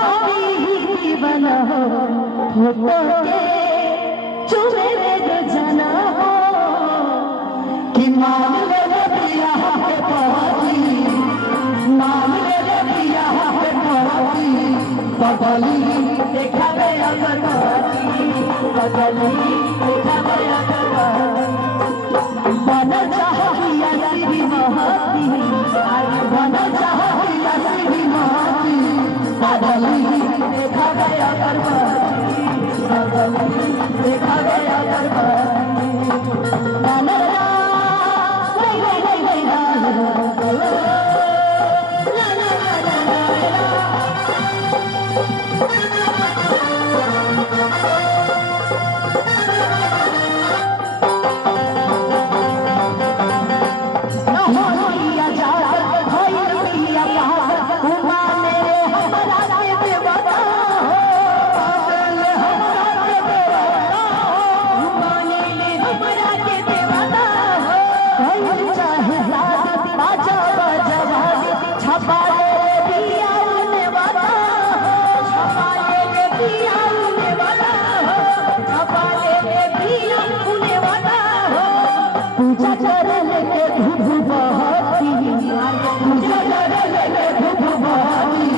दीवाना हो फोटो के चुमे में जाना हो कि मान ले पिया है पाती मान ले पिया है पाती बदली देखा वे अगर बदली देखा वे अगर बन चाहिए श्री महाती बन चाहिए श्री महाती बदली देखा वे अगर बदली देखा वे अगर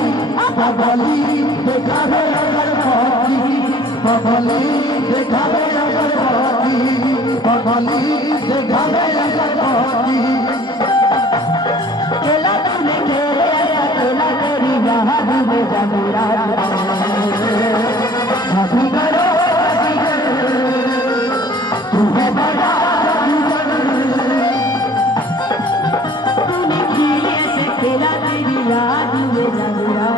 बबली देखावे अगर पाती बबली देखावे अगर पाती बबली देखावे अगर पाती केला तूने घेरे केला तेरी याद में जमुरा साथी करो तू है बड़ा तूने खिले से केला तेरी याद में जमुरा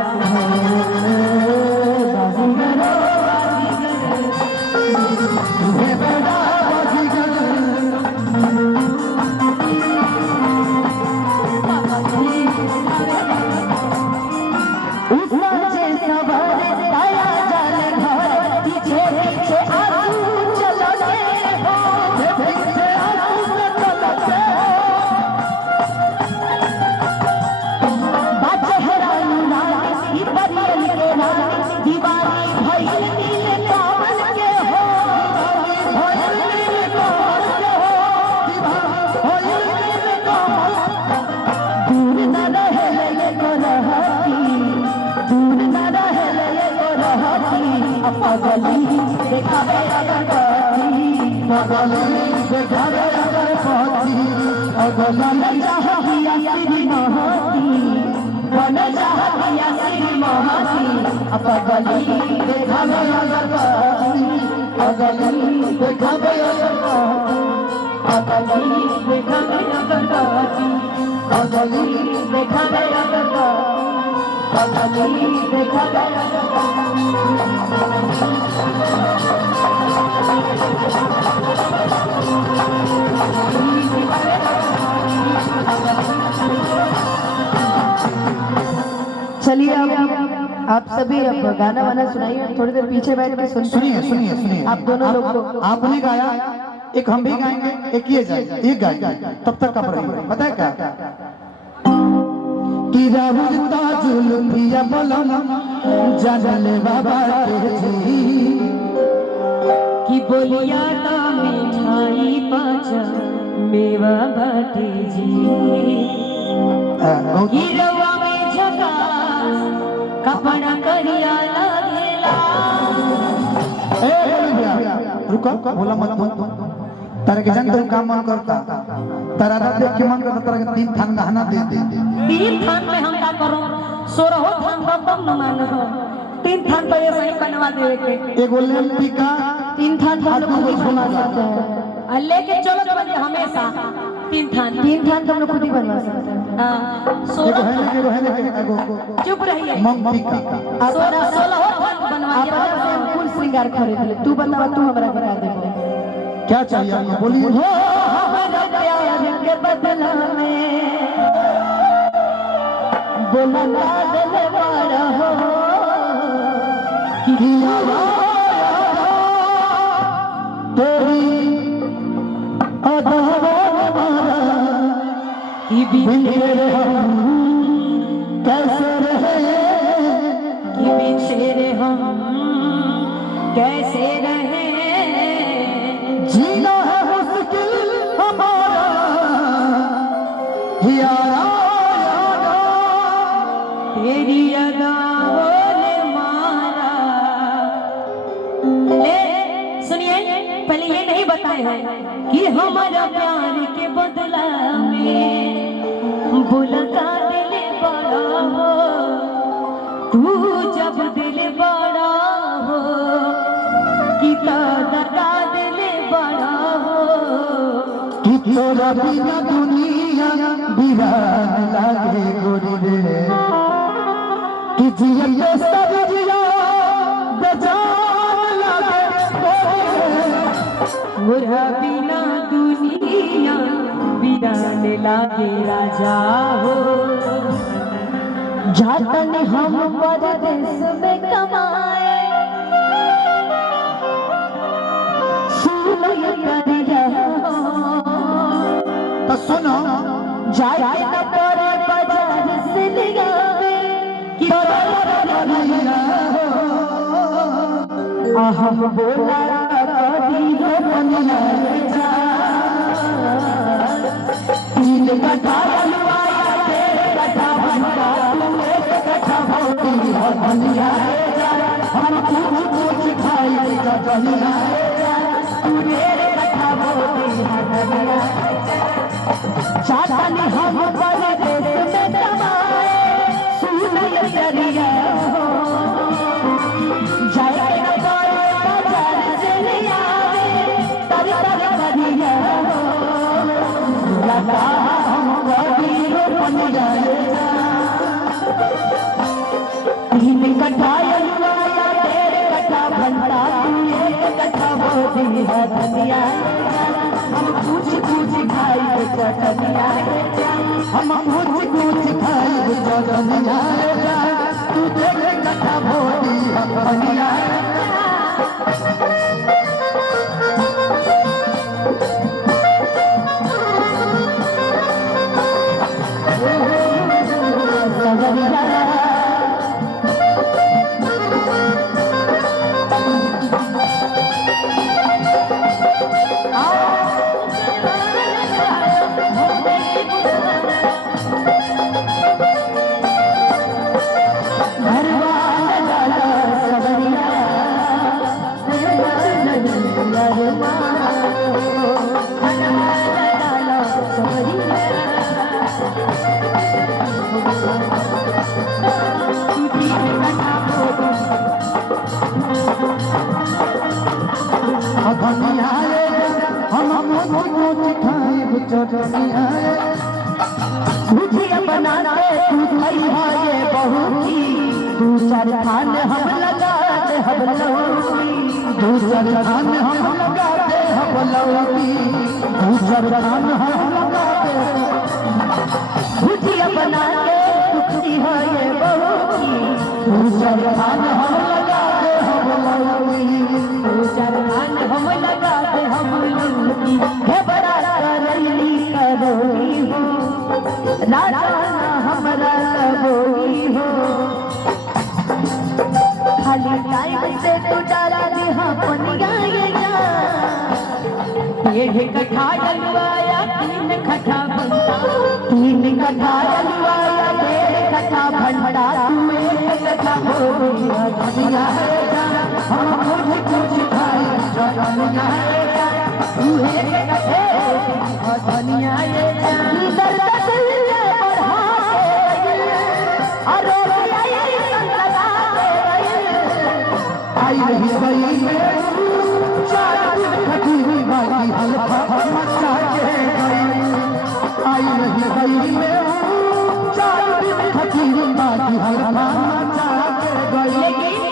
बदली देखावे अगर पाती बदली देखावे अगर पाती बन चाहिए श्री महाती बन चाहिए श्री महाती बदली देखावे अगर पाती बदली देखावे अगर पाती बदली देखावे अगर पाती बदली देखावे अगर पाती बदली देखावे अगर चलिए आप सभी अब गाना वाना सुनाइए थोड़ी देर पीछे बैठ के सुनिए सुनिए सुनिए आप दोनों लोग को आपने गाया एक हम भी गाएंगे एक ये जाए एक गाएंगे तब तक कब रहेंगे पता है क्या कि राहुलता जुल्फिया बलम जानले बाबा जी कि बोलिया तो मिठाई पाँच मेवा बाटे जी गिरवा में झकास कपड़ा करिया लगेला रुको बोला मत तारे के जन तो काम मन करता तारा देख के मन करता तारा के 3 थान गहना दे 3 थान में हम का करो 16 थान का कम न मान हो 3 थान तो ये सही बनवा देवे के एगो लेम्पी का 3 थान हम लोग खुद ही बना सकते हैं लेके चलो बजे हमेशा 3 थान हम लोग खुद ही बनवा सकते हैं हां एगो चुप रहिए मंपी का 16 थान बनवा के अपना से फूल श्रृंगार खरीद ले तू बनवा तू हमरा बना दे क्या चाहिए आपको बोलिए हो हमारा प्यार के बदला में बोला दिल वाला हो कि तेरी कैसे रहे कि बिछड़े हम कैसे रहे, जीना है मुश्किल हमारा यारा यारा, तेरी अदाओं ने मारा। ले सुनिए, पहले ये नहीं बताए हैं कि हमारा प्यार के बदला में बुलका दिल बड़ा हो, तू जब दिल बड़ा हो कि दगा दिल बड़ा हो। कि तोरा बिना दुनिया वीरान लागे गोरी रे, कि जिये सब जिया बेजान लागे गोरी रे। तोरा बिना दुनिया वीरान लागे राजा हो। जातन हम परदेश में कमाए, सुनय करिया तो सुनो जाए न तोरे बाजार से लियावे कि हम बोला कभी हो बनिया जा। तीन कथा बनवाया तेरे कथा बनवा, तू एक कथा भौती हो बनिया जा। हम कुछ खाई का बनिया, तू मेरे कथा भौती हो बनिया जा। जातन हम परदेश में कमाए, सुनय करिया हो। जाए न तोरे बाजार से लियावे तर तर करिया हो। लगा हम कभी हो बनिया जा। तीन कथा अलवाया तेरे कथा भंटा, तू एक कथा भोगी है धनिया। हम कुछ खाई चटनिया, हम कुछ खाई जो बनिया जा। तू देख कथा भोगी बनिया। बनिया हम कुछ खाई चटनिया। भुजिया बनाते तू खैहा ये बहू की, दू चार खान हम लगाते हम लौकी। दूसर खान हम लगाते हम लौकी, दूसर खान हम लगाते। भुजिया बनाते तू खैहा ये बहू की, दूसर खान हम लगाते हम लौकी, दू चार खान हम लगाते हम लौकी। हे बड़ा करैली करोई हो, राजा हमरा लगोई हो। खाली टाइम से तू डाला दिहा पनिया ये जा। एक कथा डलवाया तीन कथा भंटा, तीन कथा डलवाया तेरे कथा भंटा, तू एक कथा भोगी धनिया जा। हम कुछ खाई चटनिया। तू एक कथा धनिया ये जा। दर्द दिल बढ़ा के अरे आई संगला आई रही गई चार दिन खटी हुई बाकी हल्का मचा के गई। आई रही गई चार दिन खटी हुई बाकी हल्का मचा के गई। लेकिन